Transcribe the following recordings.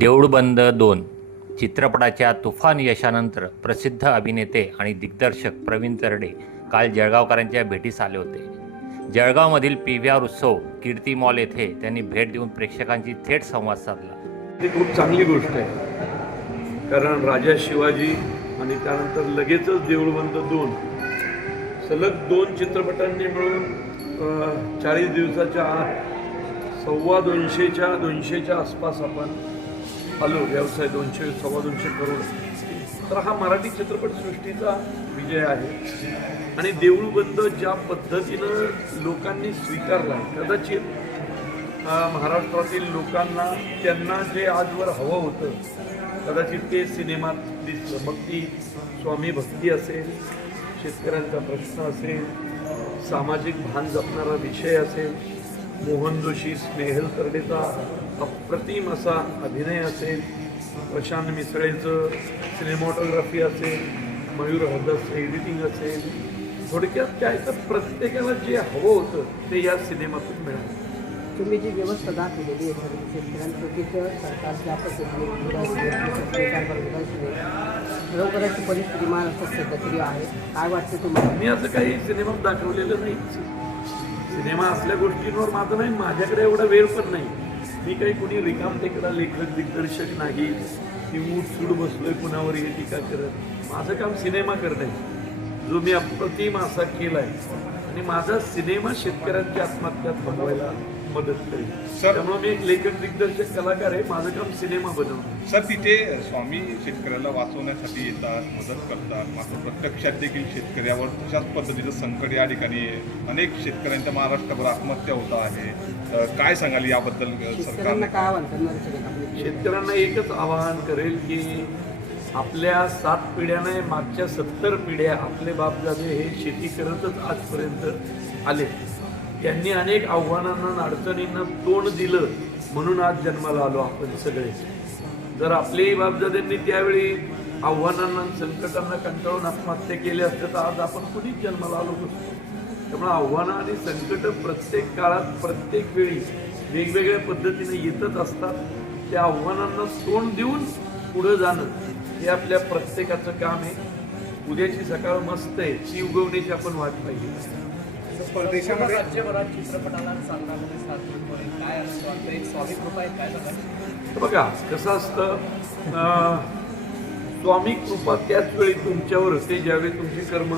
देऊळबंद 2 चित्रपटाच्या तुफान यशानंतर प्रसिद्ध अभिनेते आणि दिग्दर्शक प्रवीण तरडे काल जळगावकरांच्या भेटीस आले होते. जळगावमधील PVR उत्सव कीर्ती मॉल येथे त्यांनी भेट देऊन प्रेक्षकांची थेट संवाद साधला. ही खूप चांगली गोष्ट आहे, कारण राजा शिवाजी आणि त्यानंतर लगेचच देऊळबंद 2 सलग 2 चित्रपटांनी मिळून 40 दिवसाच्या आत 250च्या आसपास आपण आलो. व्यवसाय 200-250 करोड. तर हा मराठी चित्रपटसृष्टीचा विजय आहे. आणि देऊळबंद ज्या पद्धतीनं लोकांनी स्वीकारला, कदाचित महाराष्ट्रातील लोकांना त्यांना जे आजवर हवं होतं कदाचित ते सिनेमात दिसलं. मग ती स्वामी भक्ती असेल, शेतकऱ्यांचा प्रश्न असेल, सामाजिक भान जपणारा विषय असेल, मोहन जोशी स्नेहल तरडेचा अप्रतिम असा अभिनय असेल, प्रशांत मिसळेचं सिनेमॅटोग्राफी असेल, मयूर हदस एडिटिंग असेल, थोडक्यात काय तर प्रत्येकाला जे हवं होतं ते या सिनेमातून मिळालं. तुम्ही जी व्यवस्था दाखवलेली आहे शेतकऱ्यांप्रती सरकार ज्या पद्धतीने लवकराची परिस्थिती महाराष्ट्रात सध्या तरी आहे, काय वाटतं तुम्हाला? मी असं काही सिनेमात दाखवलेलं नाही. सिनेमा असल्या गोष्टींवर माझं नाही, माझ्याकडे एवढा वेळ पण नाही. मी काही कोणी रिकाम टेकडा लेखक दिग्दर्शक नाही की सूड बसलोय कुणावर हे टीका करत. माझं काम सिनेमा करणं आहे, जो मी अप्रतिम असा केला आहे. आणि माझा सिनेमा शेतकऱ्यांच्या आत्महत्या थांबवायला मदत करेल. त्यामुळे मी एक लेखक दिग्दर्शक कलाकार आहे, माझं काम सिनेमा बनवणं. सर, तिथे स्वामी शेतकऱ्याला वाचवण्यासाठी येतात, मदत करतात, मात्र प्रत्यक्षात देखील शेतकऱ्यावर तशाच पद्धतीचं संकट या ठिकाणी अनेक शेतकऱ्यांच्या महाराष्ट्राभर आत्महत्या होत आहे. काय सांगाल याबद्दल सरकारने? काय आव्हान शेतकऱ्यांना एकच आवाहन करेल की आपल्या 7 पिढ्या नाही, मागच्या 70 पिढ्या आपले बापदादे हे शेती करतच आजपर्यंत आले. त्यांनी अनेक आव्हानांना अडचणींना तोंड दिलं म्हणून आज जन्माला आलो आपण सगळे. जर आपलेही बापदाद्यांनी त्यावेळी आव्हानांना संकटांना कंटाळून आत्महत्या केल्या असत्या तर आज आपण कुणीच जन्माला आलो नसतो. त्यामुळे आव्हानं आणि संकट प्रत्येक काळात प्रत्येक वेळी वेगवेगळ्या पद्धतीने येतच असतात. त्या आव्हानांना तोंड देऊन पुढं जाणं हे आपल्या प्रत्येकाचं काम आहे. उद्याची सकाळ मस्त आहे, ती उगवण्याची आपण वाट पाहिजे. परदेशामध्ये राज्यभरात चित्रपटाला चालण्यामध्ये काय असं वाटतं, एक स्वामी कृपा आहे काय बघा? बघा कसं असतं, स्वामी कृपा त्याच वेळी तुमच्यावर होते ज्यावेळी तुमची कर्म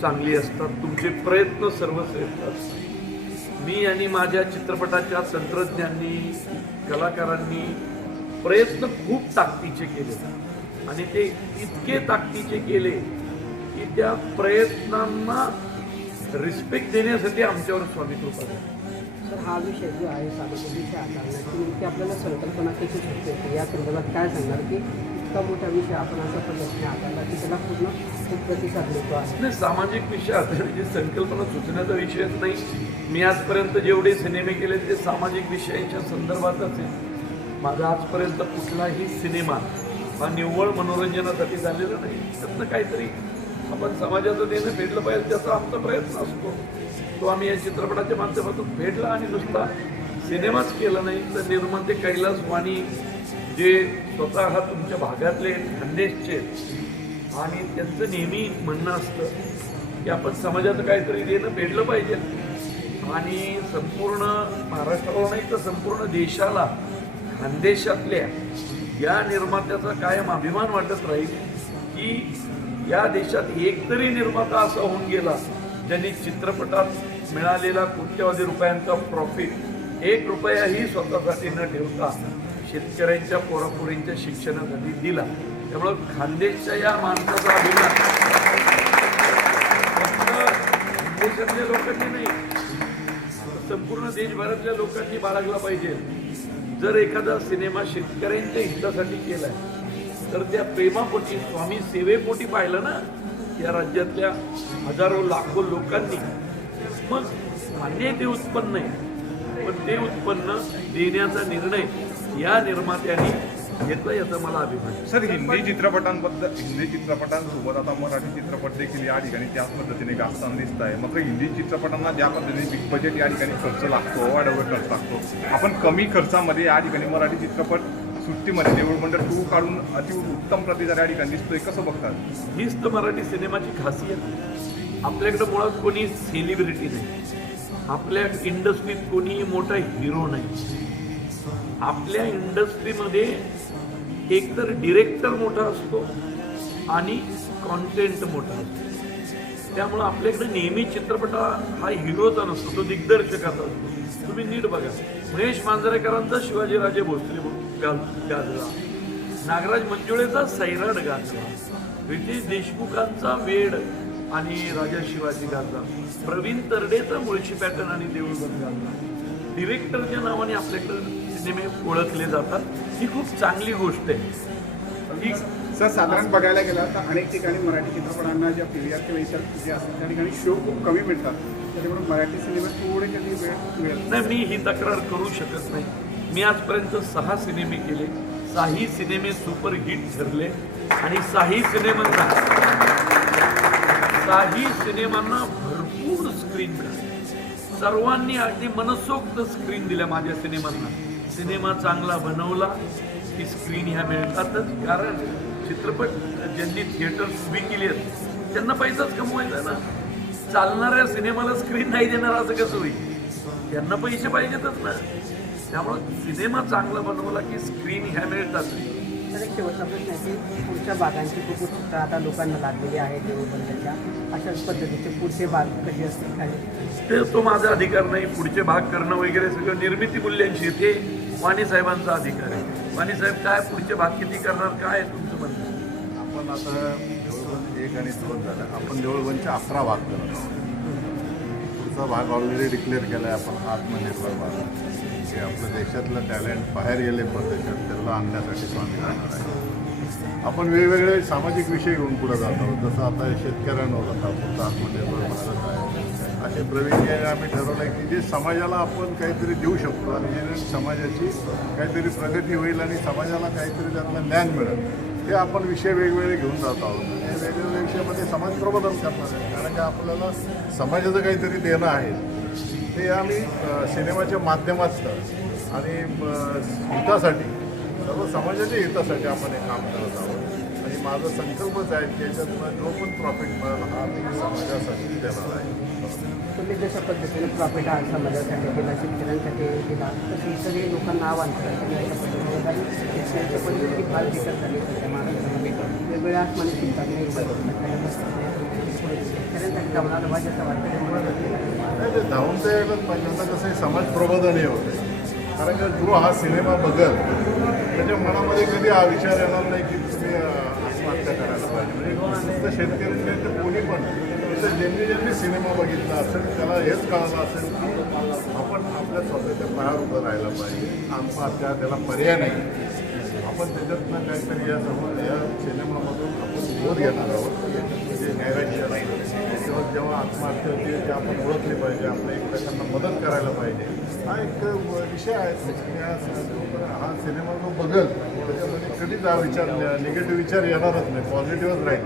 चांगली असतात, तुमचे प्रयत्न सर्वश्रेष्ठ असतात. मी आणि माझ्या चित्रपटाच्या तंत्रज्ञांनी कलाकारांनी प्रयत्न खूप ताकदीचे केले आणि ते इतके ताकदीचे केले की त्या प्रयत्नांना रिस्पेक्ट देण्यासाठी आमच्यावर स्वामी कृपा आहे. सर, हा विषय जो आहे सामाजिक विषय हाताळण्याची नेमकी आपल्याला संकल्पना कशी शकते या संदर्भात काय सांगणार की इतका मोठा विषय आपण अशा पद्धतीने हाताळला की त्याला पूर्ण खूप प्रतिसाद मिळतो आहे? नाही, सामाजिक विषय हाताळण्याची संकल्पना सुचण्याचा विषयच नाही. मी आजपर्यंत जेवढे सिनेमे केले ते सामाजिक विषयांच्या संदर्भातच आहे. माझा आजपर्यंत कुठलाही सिनेमा हा निव्वळ मनोरंजनासाठी झालेला नाही. त्यातनं काहीतरी आपण समाजाचं देणं फेडलं पाहिजे त्याचा आमचा प्रयत्न असतो. तो आम्ही या चित्रपटाच्या माध्यमातून फेडला. आणि नुसता सिनेमाच केला नाही तर निर्माते कैलास वाणी जे स्वतः तुमच्या भागातले खानदेशचे आणि त्यांचं नेहमी म्हणणं असतं की आपण समाजाचं काहीतरी देणं फेडलं पाहिजे. आणि संपूर्ण महाराष्ट्राला नाही तर संपूर्ण देशाला खानदेशातल्या या निर्मात्याचा कायम अभिमान वाटत राहील की या देशात एकतरी निर्माता असा होऊन गेला ज्यांनी चित्रपटात मिळालेला कोट्यवधी रुपयांचा प्रॉफिट 1 रुपयाही स्वतःसाठी न ठेवता शेतकऱ्यांच्या पोरापोरींच्या शिक्षणासाठी दिला. त्यामुळं खानदेशच्या या माणसाचा अभिमान फक्त खानदेशातल्या लोकांनी नाही, संपूर्ण देशभरातल्या लोकांनी बाळगला पाहिजे. जर एखादा सिनेमा शेतकऱ्यांच्या हितासाठी केलाय तर त्या प्रेमापोटी स्वामी सेवेपोटी पाहिलं ना या राज्यातल्या हजारो लाखो लोकांनी. मग मान्य ते उत्पन्न आहे, पण ते उत्पन्न देण्याचा निर्णय या निर्मात्यांनी घेतला याचा मला अभिमान. सर, हिंदी चित्रपटांसोबत आता मराठी चित्रपट देखील या ठिकाणी त्याच पद्धतीने गाजताना दिसत आहे. मात्र हिंदी चित्रपटांना ज्या पद्धतीने बिग बजेट या ठिकाणी खर्च लागतो, वाढवड खर्च लागतो, आपण कमी खर्चामध्ये या ठिकाणी मराठी चित्रपट सुट्टीमध्ये देऊळबंद 2 काढून उत्तम प्रतिसाद या ठिकाणी दिसतोय, कसं बघतात? हीच तर मराठी सिनेमाची खासियत. आपल्याकडे मुळात कोणी सेलिब्रिटी नाही, आपल्या इंडस्ट्रीत कोणी मोठा हिरो नाही. आपल्या इंडस्ट्रीमध्ये एकतर डिरेक्टर मोठा असतो आणि कॉन्टेंट मोठा असतो. त्यामुळं आपल्याकडे नेहमी चित्रपट हा हिरोचा नसतो, तो दिग्दर्शकाचा असतो. तुम्ही नीट बघा, महेश मांजरेकरांचा शिवाजीराजे भोसले गाजला, नागराज मंजुळेचा सैराट गाजला, रितेश देशमुखांचा वेड आणि राजा शिवाजी गाजला, प्रवीण तरडेचा मुळशी पॅटर्न आणि देऊळबंद गाजला. डिरेक्टरच्या नावाने आपल्याकडे सिनेमे ओळखले जातात. ही खूप चांगली गोष्ट आहे. ही सर, साधारण बघायला गेलं तर अनेक ठिकाणी मराठी चित्रपटांना ज्या PVR किंवा इतर जे असतात त्या ठिकाणी शो खूप कमी मिळतात. त्याच्यामुळे मराठी सिनेमात थोडे कधी वेळ मिळेल. नाही, मी ही तक्रार करू शकत नाही. मी आजपर्यंत 6 सिनेमे केले, 6ही सिनेमे सुपरहिट ठरले आणि 6ही सिनेमांना भरपूर स्क्रीन मिळाली. सर्वांनी अगदी मनसोक्त स्क्रीन दिल्या माझ्या सिनेमांना. सिनेमा चांगला बनवला की स्क्रीन ह्या मिळतातच. कारण चित्रपट ज्यांनी थिएटर्स उभी केली आहेत त्यांना पैसाच कमवायचा ना. चालणाऱ्या सिनेमाला स्क्रीन नाही देणार असं कसं होईल? त्यांना पैसे पाहिजेतच ना. त्यामुळं सिनेमा चांगला बनवला की स्क्रीन ह्या मिळतात. तर एक शेवटचा प्रश्न आहे की पुढच्या भागांची खूप उत्सुकता आता लोकांना लागलेली आहे देऊळबंदच्या. अशाच पद्धतीचे पुढचे भाग कधी असतील काय? तो माझा अधिकार नाही. पुढचे भाग करणं वगैरे सगळं निर्मिती मूल्यांशी ते वाणी साहेबांचा अधिकार आहे. वाणी साहेब काय पुढचे भाग किती करणार, काय आहे तुमचं म्हणणं? आपण आता देऊळबंद 1 आणि 2 झालं, आपण देऊळबंदचे 11 भाग करत आहोत. पुढचा भाग ऑलरेडी डिक्लेअर केला आहे आपण, आत्मनिर्भर भारत, की आपलं देशातलं टॅलेंट बाहेर गेले परदेशात त्याला आणण्यासाठी स्वामी जाणार आहे. आपण वेगवेगळे सामाजिक विषय घेऊन पुढे जात आहोत. जसं आता शेतकऱ्यांवर होता, पुढचा आत्मनिर्भर भारत आहे. असे प्रवीण आम्ही ठरवलं आहे की जे समाजाला आपण काहीतरी देऊ शकतो आणि जे समाजाची काहीतरी प्रगती होईल आणि समाजाला काहीतरी त्यातलं ज्ञान मिळेल, हे आपण विषय वेगवेगळे घेऊन जात आहोत. आणि वेगवेगळ्या विषयामध्ये समाज प्रबोधन करणार आहे. कारण की आपल्याला समाजाचं काहीतरी देणं आहे, ते आम्ही सिनेमाच्या माध्यमातून आणि हितासाठी, सर्व समाजाच्या हितासाठी आपण हे काम करत आहोत. आणि माझा संकल्पच आहे की याच्यातून जो पण प्रॉफिट मिळेल हा मी समाजासाठी देणार आहे. तुम्ही जशा पद्धतीने प्रॉफिट हा समाजासाठी दिला, शेतकऱ्यांसाठी दिला, तशी इतरही लोकांना आव्हान करायचं अशा पद्धतीने. कारण शेतकऱ्यांच्या परिस्थिती फार बिकट झाली सध्या महाराष्ट्रामध्ये. वेगवेगळ्या आत्माने चिंता शेतकऱ्यांसाठी धावणारा भाज्याचा नाही, ते धावून ते यायलाच पाहिजे. आता कसं आहे, समाज प्रबोधन हे होते. कारण का जो हा सिनेमा बघल त्याच्या मनामध्ये कधी हा विचार येणार नाही की तुम्ही आत्महत्या करायला पाहिजे. म्हणजे नुसतं शेतकऱ्यांचे ते कोणी पण ज्यांनी सिनेमा बघितला असेल त्याला हेच कळलं असेल की आपण आपल्या स्वतःच्या पायावर उभं राहायला पाहिजे. आत्महत्या त्याला पर्याय नाही. आपण त्याच्यातनं काहीतरी या सिनेमामधून आपण बोध घेणार आहोत. म्हणजे नैराश्य नाही, जेव्हा आत्महत्या होती ते आपण ओळखली पाहिजे, आपल्या एकमेकांना मदत करायला पाहिजे. हा एक विषय आहे. हा सिनेमा जो बघल त्याच्यामध्ये कधीच हा विचार निगेटिव्ह विचार येणारच नाही, पॉझिटिव्हच राहील.